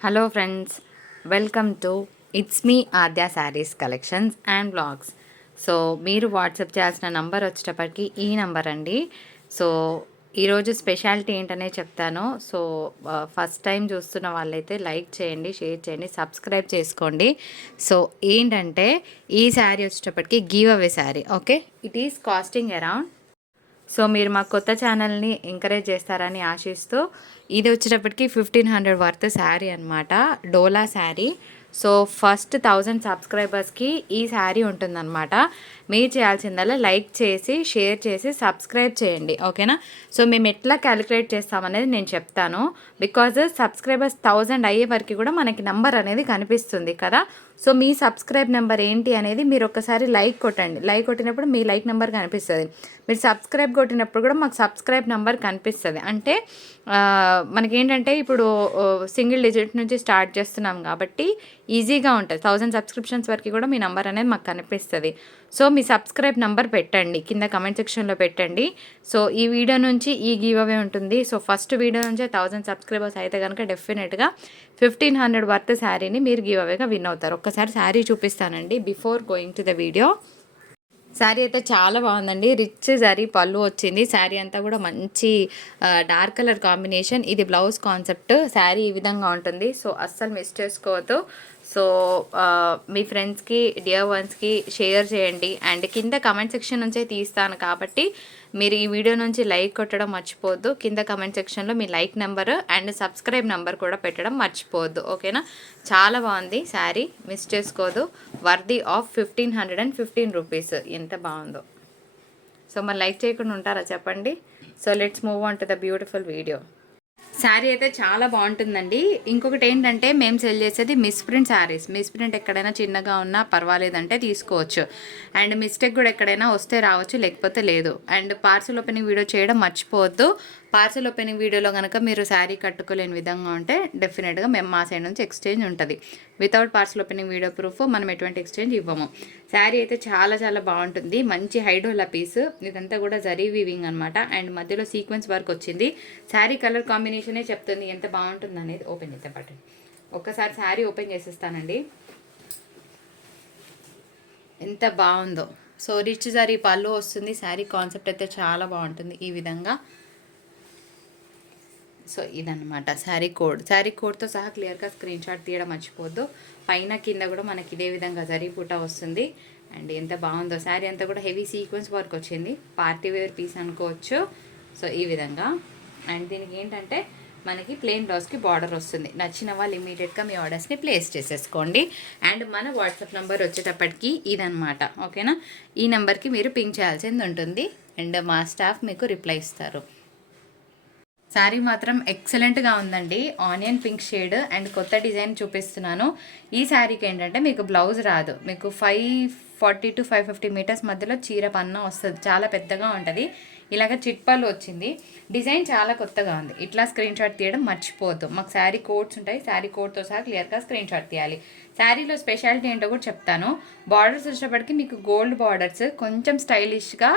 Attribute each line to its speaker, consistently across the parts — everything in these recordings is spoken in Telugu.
Speaker 1: Hello friends welcome to it's me Adya sarees collections and blogs so మీరు వాట్సాప్ చేయాల్సిన నంబర్ వచ్చేటప్పటికి ఈ నంబర్ అండి. సో ఈరోజు స్పెషాలిటీ ఏంటనే చెప్తాను. సో ఫస్ట్ టైం చూస్తున్న వాళ్ళైతే లైక్ చేయండి షేర్ చేయండి సబ్స్క్రైబ్ చేసుకోండి. సో ఏంటంటే ఈ శారీ వచ్చేటప్పటికి give away saree okay it is costing around so మీరు మా కొత్త ఛానల్ని ఎంకరేజ్ చేస్తారని ఆశిస్తూ ఇది వచ్చేటప్పటికి ఫిఫ్టీన్ హండ్రెడ్ వర్త్ శారీ అనమాట Dola saree. So first thousand సబ్స్క్రైబర్స్కి ఈ శారీ ఉంటుందన్నమాట. మీరు చేయాల్సిందల్లా లైక్ చేసి షేర్ చేసి సబ్స్క్రైబ్ చేయండి ఓకేనా? సో మేము ఎట్లా క్యాలిక్యులేట్ చేస్తామనేది నేను చెప్తాను. బికాజ్ సబ్స్క్రైబర్స్ థౌజండ్ అయ్యే వరకు కూడా మనకి నెంబర్ అనేది కనిపిస్తుంది కదా. సో మీ సబ్స్క్రైబ్ నెంబర్ ఏంటి అనేది మీరు ఒకసారి లైక్ కొట్టండి. లైక్ కొట్టినప్పుడు మీ లైక్ నెంబర్ కనిపిస్తుంది. మీరు సబ్స్క్రైబ్ కొట్టినప్పుడు కూడా మాకు సబ్స్క్రైబ్ నెంబర్ కనిపిస్తుంది. అంటే మనకేంటంటే ఇప్పుడు సింగిల్ డిజిట్ నుంచి స్టార్ట్ చేస్తున్నాం కాబట్టి ఈజీగా ఉంటుంది. థౌజండ్ సబ్స్క్రిప్షన్స్ వరకు కూడా మీ నెంబర్ అనేది మాకు కనిపిస్తుంది. సో మీ సబ్స్క్రైబ్ నెంబర్ పెట్టండి. కింద కమెంట్ సెక్షన్లో పెట్టండి. సో ఈ వీడియో నుంచి ఈ గివ్ అవే ఉంటుంది. సో ఫస్ట్ వీడియో నుంచే థౌజండ్ సబ్స్క్రైబర్స్ అయితే కనుక డెఫినెట్గా ఫిఫ్టీన్ హండ్రెడ్ వర్త్ శారీని మీరు గివ్ అవేగా విన్ అవుతారు. ఒక్కసారి శారీ చూపిస్తానండి before going to the video. Saree అయితే చాలా బాగుందండి. రిచ్ జరీ పళ్ళు వచ్చింది. శారీ అంతా కూడా మంచి డార్క్ కలర్ కాంబినేషన్. ఇది బ్లౌజ్ కాన్సెప్ట్. శారీ ఈ విధంగా ఉంటుంది. సో అస్సలు మిస్ చేసుకోవద్దు. సో మీ ఫ్రెండ్స్కి డియర్ వన్స్కి షేర్ చేయండి. అండ్ కింద కమెంట్ సెక్షన్ నుంచే తీస్తాను కాబట్టి మీరు ఈ వీడియో నుంచి లైక్ కొట్టడం మర్చిపోవద్దు. కింద కమెంట్ సెక్షన్లో మీ like number and subscribe number కూడా పెట్టడం మర్చిపోవద్దు. ఓకేనా చాలా బాగుంది. శారీ మిస్ చేసుకోదు. Worthy of fifteen hundred and fifteen rupees ఎంత బాగుందో. సో మరి లైక్ చేయకుండా ఉంటారా చెప్పండి? So let's move on to the beautiful video saree అయితే చాలా బాగుంటుందండి. ఇంకొకటి ఏంటంటే మేము సెల్ చేసేది misprint saris misprint ఎక్కడైనా చిన్నగా ఉన్నా పర్వాలేదంటే తీసుకోవచ్చు. అండ్ మిస్టేక్ కూడా ఎక్కడైనా వస్తే రావచ్చు లేకపోతే లేదు. అండ్ పార్సల్ ఓపెనింగ్ వీడియో చేయడం మర్చిపోవద్దు. పార్సల్ ఓపెనింగ్ వీడియోలో కనుక మీరు శారీ కట్టుకోలేని విధంగా ఉంటే డెఫినెట్గా మేము మా సైడ్ నుంచి ఎక్స్చేంజ్ ఉంటుంది. Without parcel opening video proof మనం ఎటువంటి ఎక్స్చేంజ్ ఇవ్వము. శారీ అయితే చాలా చాలా బాగుంటుంది. మంచి హైడోలా పీస్ ఇదంతా కూడా జరీ వీవింగ్ అనమాట అండ్ మధ్యలో సీక్వెన్స్ వర్క్ వచ్చింది. శారీ కలర్ కాంబినేషన్ చెప్తుంది ఎంత బాగుంటుంది అనేది ఓపెన్ చేద్దాం పట్టండి ఒక్కసారి శారీ ఓపెన్ చేసేస్తానండి. ఎంత బాగుందో. సో రిచ్ సారీ పళ్ళు వస్తుంది శారీ కాన్సెప్ట్ అయితే చాలా బాగుంటుంది ఈ విధంగా. సో ఇదనమాట శారీ కోడ్. శారీ కోడ్తో సహా క్లియర్గా స్క్రీన్ షాట్ తీయడం మర్చిపోద్దు. పైన కింద కూడా మనకి ఇదే విధంగా జరీ పూట వస్తుంది. అండ్ ఎంత బాగుందో. శారీ అంతా కూడా హెవీ సీక్వెన్స్ వర్క్ వచ్చింది. పార్టీ వేర్ పీస్ అనుకోవచ్చు. సో ఈ విధంగా. అండ్ దీనికి ఏంటంటే మనకి ప్లెయిన్ బ్లౌజ్కి బార్డర్ వస్తుంది. నచ్చిన వాళ్ళు ఇమీడియట్గా మీ ఆర్డర్స్ని ప్లేస్ చేసేసుకోండి. అండ్ మన వాట్సాప్ నెంబర్ వచ్చేటప్పటికి ఇదనమాట ఓకేనా ఈ నెంబర్కి మీరు పింక్ చేయాల్సింది ఉంటుంది. అండ్ మా స్టాఫ్ మీకు రిప్లై ఇస్తారు. శారీ మాత్రం ఎక్సలెంట్గా ఉందండి. ఆనియన్ పింక్ షేడ్ అండ్ కొత్త డిజైన్ చూపిస్తున్నాను. ఈ శారీకి ఏంటంటే మీకు బ్లౌజ్ రాదు. మీకు five forty to five fifty metres మధ్యలో చీర పన్న వస్తుంది. చాలా పెద్దగా ఉంటుంది. ఇలాగ చిట్పాలు వచ్చింది. డిజైన్ చాలా కొత్తగా ఉంది. ఇట్లా స్క్రీన్ షాట్ తీయడం మర్చిపోవద్దు. మాకు శారీ కోడ్స్ ఉంటాయి. శారీ కోడ్తో సహా క్లియర్గా స్క్రీన్ షాట్ తీయాలి. శారీలో స్పెషాలిటీ ఏంటో కూడా చెప్తాను. బార్డర్స్ వచ్చేటప్పటికి మీకు గోల్డ్ బార్డర్స్ కొంచెం స్టైలిష్గా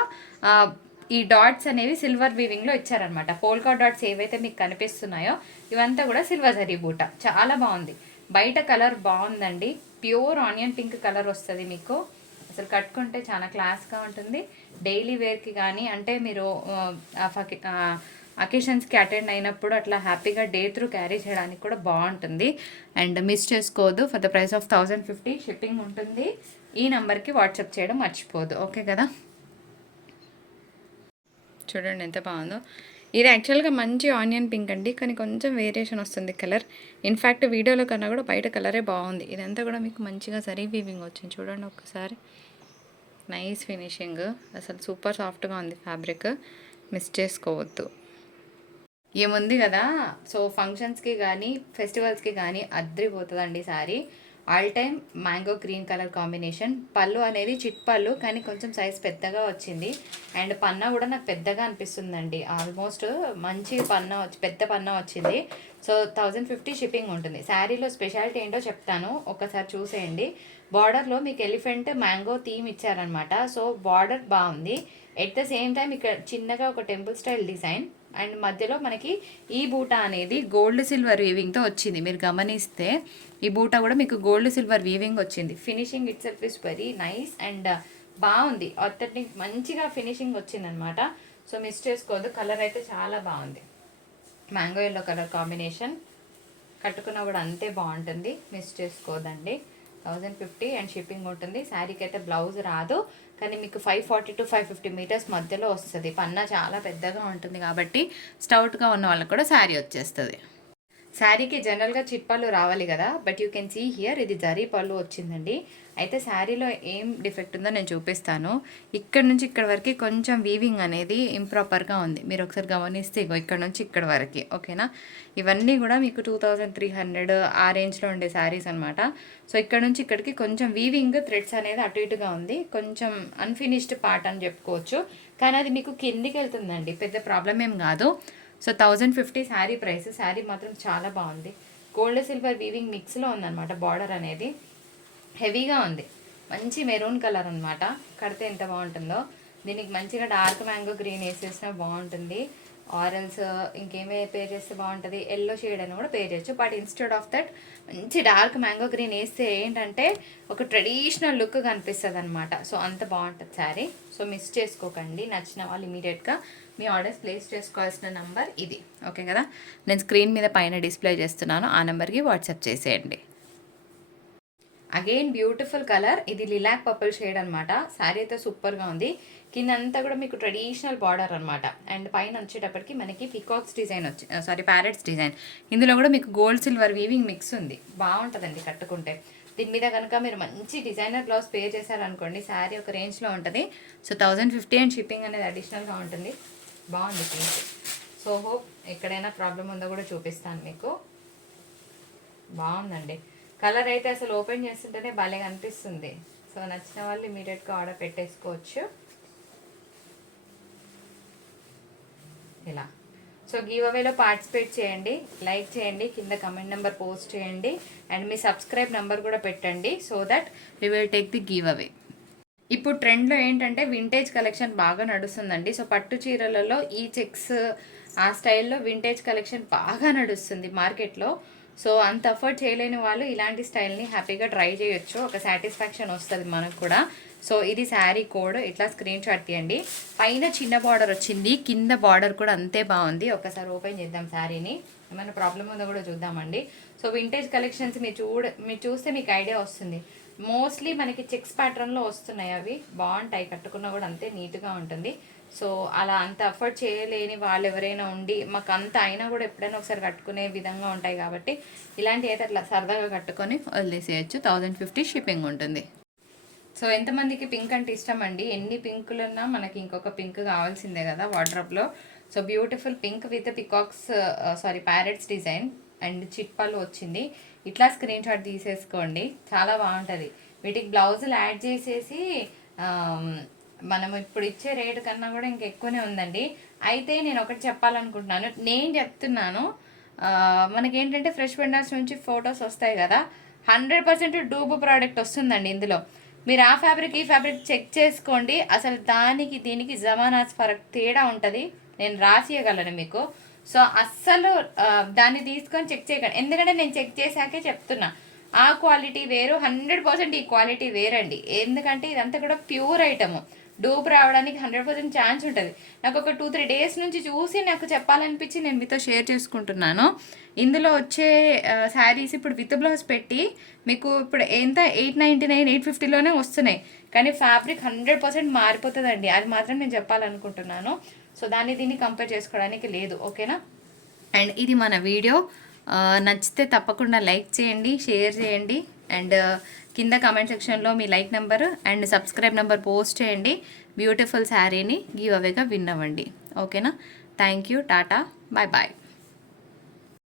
Speaker 1: ఈ డాట్స్ అనేవి సిల్వర్ వీవింగ్లో ఇచ్చారనమాట పోల్కా డాట్స్ ఏవైతే మీకు కనిపిస్తున్నాయో ఇవంతా కూడా సిల్వర్ జరీ బూట. చాలా బాగుంది. బయట కలర్ బాగుందండి. ప్యూర్ ఆనియన్ పింక్ కలర్ వస్తుంది మీకు. అసలు కట్టుకుంటే చాలా క్లాస్గా ఉంటుంది. డైలీ వేర్కి కానీ అంటే మీరు అకేషన్స్కి అటెండ్ అయినప్పుడు అట్లా హ్యాపీగా డే త్రూ క్యారీ చేయడానికి కూడా బాగుంటుంది. అండ్ మిస్ చేసుకోవద్దు for the price of thousand fifty shipping ఉంటుంది. ఈ నెంబర్కి వాట్సాప్ చేయడం మర్చిపోదు. ఓకే కదా? చూడండి ఎంత బాగుందో. ఇది యాక్చువల్గా మంచి ఆనియన్ పింక్ అండి. కానీ కొంచెం వేరియేషన్ వస్తుంది కలర్. ఇన్ఫ్యాక్ట్ వీడియోలో కన్నా కూడా బయట కలరే బాగుంది. ఇదంతా కూడా మీకు మంచిగా సరీ వీవింగ్ వచ్చింది. చూడండి ఒక్కసారి. Nice finishing. అసలు సూపర్ సాఫ్ట్గా ఉంది ఫ్యాబ్రిక్. మిస్ చేసుకోవద్దు. ఏముంది కదా? సో ఫంక్షన్స్కి కానీ ఫెస్టివల్స్కి కానీ అద్రిపోతుందండి saree. All time mango green colour combination. పళ్ళు అనేది చిట్ పళ్ళు కానీ కొంచెం సైజ్ పెద్దగా వచ్చింది. అండ్ పన్న కూడా నాకు పెద్దగా అనిపిస్తుందండి. ఆల్మోస్ట్ మంచి పన్న వచ్చి పెద్ద పన్న వచ్చింది. సో థౌజండ్ ఫిఫ్టీ షిప్పింగ్ ఉంటుంది. శారీలో స్పెషాలిటీ ఏంటో చెప్తాను. ఒకసారి చూసేయండి. బార్డర్లో మీకు ఎలిఫెంట్ మ్యాంగో థీమ్ ఇచ్చారనమాట సో బార్డర్ బాగుంది. ఎట్ ద సేమ్ టైం ఇక్కడ చిన్నగా ఒక టెంపుల్ స్టైల్ డిజైన్. అండ్ మధ్యలో మనకి ఈ బూటా అనేది గోల్డ్ సిల్వర్ వీవింగ్తో వచ్చింది. మీరు గమనిస్తే ఈ బూటా కూడా మీకు గోల్డ్ సిల్వర్ వీవింగ్ వచ్చింది. ఫినిషింగ్ ఇట్స్ ఎఫ్ ఇస్ వెరీ నైస్ అండ్ బాగుంది. అథెంటిక్ మంచిగా ఫినిషింగ్ వచ్చిందనమాట. సో మిస్ చేసుకోవద్దు. కలర్ అయితే చాలా బాగుంది. మ్యాంగో ఎల్లో కలర్ కాంబినేషన్ కట్టుకున్న కూడా అంతే బాగుంటుంది. మిస్ చేసుకోదండి. థౌజండ్ ఫిఫ్టీ అండ్ షిప్పింగ్ ఉంటుంది. శారీకి అయితే బ్లౌజ్ రాదు. కానీ మీకు five forty to five fifty metres మధ్యలో వస్తుంది. పన్నా చాలా పెద్దగా ఉంటుంది కాబట్టి స్టౌట్గా ఉన్న వాళ్ళకి కూడా శారీ వచ్చేస్తుంది. శారీకి జనరల్గా చిట్పళ్ళు రావాలి కదా but you can see here ఇది జరీ పళ్ళు వచ్చిందండి. అయితే శారీలో ఏం డిఫెక్ట్ ఉందో నేను చూపిస్తాను. ఇక్కడ నుంచి ఇక్కడ వరకు కొంచెం వీవింగ్ అనేది ఇంప్రాపర్గా ఉంది. మీరు ఒకసారి గమనిస్తే ఇగో ఇక్కడ నుంచి ఇక్కడ వరకు ఓకేనా ఇవన్నీ కూడా మీకు టూ థౌజండ్ త్రీ హండ్రెడ్ ఆ రేంజ్లో ఉండే శారీస్ అనమాట సో ఇక్కడ నుంచి ఇక్కడికి కొంచెం వీవింగ్ థ్రెడ్స్ అనేది అటు ఇటుగా ఉంది. కొంచెం అన్ఫినిష్డ్ పార్ట్ అని చెప్పుకోవచ్చు. కానీ అది మీకు కిందికి వెళ్తుందండి. పెద్ద ప్రాబ్లం ఏం కాదు. So thousand fifty saree price. Saree మాత్రం చాలా బాగుంది. గోల్డ్ సిల్వర్ వీవింగ్ మిక్స్లో ఉందన్నమాట బార్డర్ అనేది. హెవీగా ఉంది. మంచి మెరూన్ కలర్ అనమాట కడితే ఎంత బాగుంటుందో. దీనికి మంచిగా డార్క్ మ్యాంగో గ్రీన్ వేసేసినా బాగుంటుంది. ఆరెల్స్ ఇంకేమే పే చేస్తే బాగుంటుంది? ఎల్లో షేడ్ అని కూడా పే చేయొచ్చు. బట్ ఇన్స్టెడ్ ఆఫ్ దట్ మంచి డార్క్ మ్యాంగో గ్రీన్ వేస్తే ఏంటంటే ఒక ట్రెడిషనల్ లుక్ కనిపిస్తుంది అనమాట సో అంత బాగుంటుంది శారీ. సో మిస్ చేసుకోకండి. నచ్చిన వాళ్ళు ఇమీడియట్గా మీ ఆర్డర్స్ ప్లేస్ చేసుకోవాల్సిన నంబర్ ఇది. ఓకే కదా? నేను స్క్రీన్ మీద పైన డిస్ప్లే చేస్తున్నాను. ఆ నెంబర్కి వాట్సాప్ చేసేయండి. అగైన్ బ్యూటిఫుల్ కలర్ ఇది లిలాక్ పర్పుల్ షేడ్ అనమాట శారీ అయితే సూపర్గా ఉంది. కింద అంతా కూడా మీకు ట్రెడిషనల్ బార్డర్ అనమాట అండ్ పైన వచ్చేటప్పటికి మనకి పికాక్స్ డిజైన్ వచ్చి సారీ ప్యారెట్స్ డిజైన్. ఇందులో కూడా మీకు గోల్డ్ సిల్వర్ వీవింగ్ మిక్స్ ఉంది. బాగుంటుందండి కట్టుకుంటే. దీని మీద కనుక మీరు మంచి డిజైనర్ బ్లౌజ్ పే చేశారనుకోండి శారీ ఒక రేంజ్లో ఉంటుంది. So thousand fifty and shipping అనేది అడిషనల్గా ఉంటుంది. బాగుంది పింక్ సో హోప్ ఎక్కడైనా ప్రాబ్లం ఉందో కూడా చూపిస్తాను మీకు. బాగుందండి. కలర్ అయితే అసలు ఓపెన్ చేస్తుంటేనే భలే అనిపిస్తుంది. సో నచ్చిన వాళ్ళు ఇమీడియట్గా ఆర్డర్ పెట్టేసుకోవచ్చు. ఇలా. సో గివ్ అవేలో పార్టిసిపేట్ చేయండి లైక్ చేయండి కింద కమెంట్ నెంబర్ పోస్ట్ చేయండి అండ్ మీ సబ్స్క్రైబ్ నెంబర్ కూడా పెట్టండి so that we will take the give away ఇప్పుడు ట్రెండ్లో ఏంటంటే వింటేజ్ కలెక్షన్ బాగా నడుస్తుందండి. సో పట్టు చీరలలో ఈ చెక్స్ ఆ స్టైల్లో వింటేజ్ కలెక్షన్ బాగా నడుస్తుంది మార్కెట్లో. సో అంత అఫోర్డ్ చేయలేని వాళ్ళు ఇలాంటి స్టైల్ని హ్యాపీగా ట్రై చేయొచ్చు. ఒక సాటిస్ఫాక్షన్ వస్తుంది మనకు కూడా. సో ఇది శారీ కోడ్ ఇట్లా స్క్రీన్ షాట్ తీయండి. పైన చిన్న బార్డర్ వచ్చింది. కింద బార్డర్ కూడా అంతే బాగుంది. ఒకసారి ఓపెన్ చేద్దాం శారీని. ఏమైనా ప్రాబ్లం ఉందో కూడా చూద్దామండి. సో వింటేజ్ కలెక్షన్స్ మీరు చూడ మీరు చూస్తే మీకు ఐడియా వస్తుంది. మోస్ట్లీ మనకి చెక్స్ ప్యాటర్న్లో వస్తున్నాయి అవి. బాగుంటాయి. కట్టుకున్నా కూడా అంతే నీట్గా ఉంటుంది. సో అలా అంత అఫోర్డ్ చేయలేని వాళ్ళు ఎవరైనా ఉండి మాకు అంత అయినా కూడా ఎప్పుడైనా ఒకసారి కట్టుకునే విధంగా ఉంటాయి కాబట్టి ఇలాంటివి అయితే అట్లా సరదాగా కట్టుకొని వదిలేసేయచ్చు. థౌజండ్ ఫిఫ్టీ షిప్పింగ్ ఉంటుంది. సో ఎంతమందికి పింక్ అంటే ఇష్టం అండి? ఎన్ని పింకులున్నా మనకి ఇంకొక పింక్ కావాల్సిందే కదా వాడ్రాప్లో so beautiful pink with peacocks sorry parrots design and చిట్పాలు వచ్చింది. ఇట్లా స్క్రీన్ షాట్ తీసేసుకోండి. చాలా బాగుంటుంది. వీటికి బ్లౌజులు యాడ్ చేసేసి మనం ఇప్పుడు ఇచ్చే రేటు కన్నా కూడా ఇంకా ఎక్కువనే ఉందండి. అయితే నేను ఒకటి చెప్పాలనుకుంటున్నాను. నేను చెప్తున్నాను మనకేంటంటే ఫ్రెష్ వెండర్స్ నుంచి ఫొటోస్ వస్తాయి కదా. హండ్రెడ్ పర్సెంట్ డూబు ప్రోడక్ట్ వస్తుందండి ఇందులో. మీరు ఆ ఫ్యాబ్రిక్ ఈ ఫ్యాబ్రిక్ చెక్ చేసుకోండి. అసలు దానికి దీనికి జమానాస్ ఫరక్ తేడా ఉంటుంది. నేను రాసియగలను మీకు. సో అస్సలు దాన్ని తీసుకొని చెక్ చేయకండి. ఎందుకంటే నేను చెక్ చేశాకే చెప్తున్నా. ఆ క్వాలిటీ వేరు హండ్రెడ్ పర్సెంట్ ఈ క్వాలిటీ వేరండి. ఎందుకంటే ఇదంతా కూడా ప్యూర్ ఐటమ్ డూప్ రావడానికి హండ్రెడ్ పర్సెంట్ ఛాన్స్ ఉంటుంది. నాకు ఒక టూ త్రీ డేస్ నుంచి చూసి నాకు చెప్పాలనిపించి నేను మీతో షేర్ చేసుకుంటున్నాను. ఇందులో వచ్చే శారీస్ ఇప్పుడు విత్ బ్లౌజ్ పెట్టి మీకు ఇప్పుడు ఎంత? ఎయిట్ నైంటీ నైన్ ఎయిట్ ఫిఫ్టీలోనే వస్తున్నాయి. కానీ ఫ్యాబ్రిక్ హండ్రెడ్ పర్సెంట్ మారిపోతుందండి. అది మాత్రం నేను చెప్పాలనుకుంటున్నాను. సో దాన్ని దీన్ని కంపేర్ చేసుకోవడానికి లేదు ఓకేనా? అండ్ ఇది మన వీడియో. నచ్చితే తప్పకుండా లైక్ చేయండి షేర్ చేయండి. అండ్ కింద కమెంట్ సెక్షన్లో మీ like number and subscribe number post చేయండి. బ్యూటిఫుల్ శారీని గివ్ అవేగా విన్ అవ్వండి ఓకేనా? Thank you tata bye bye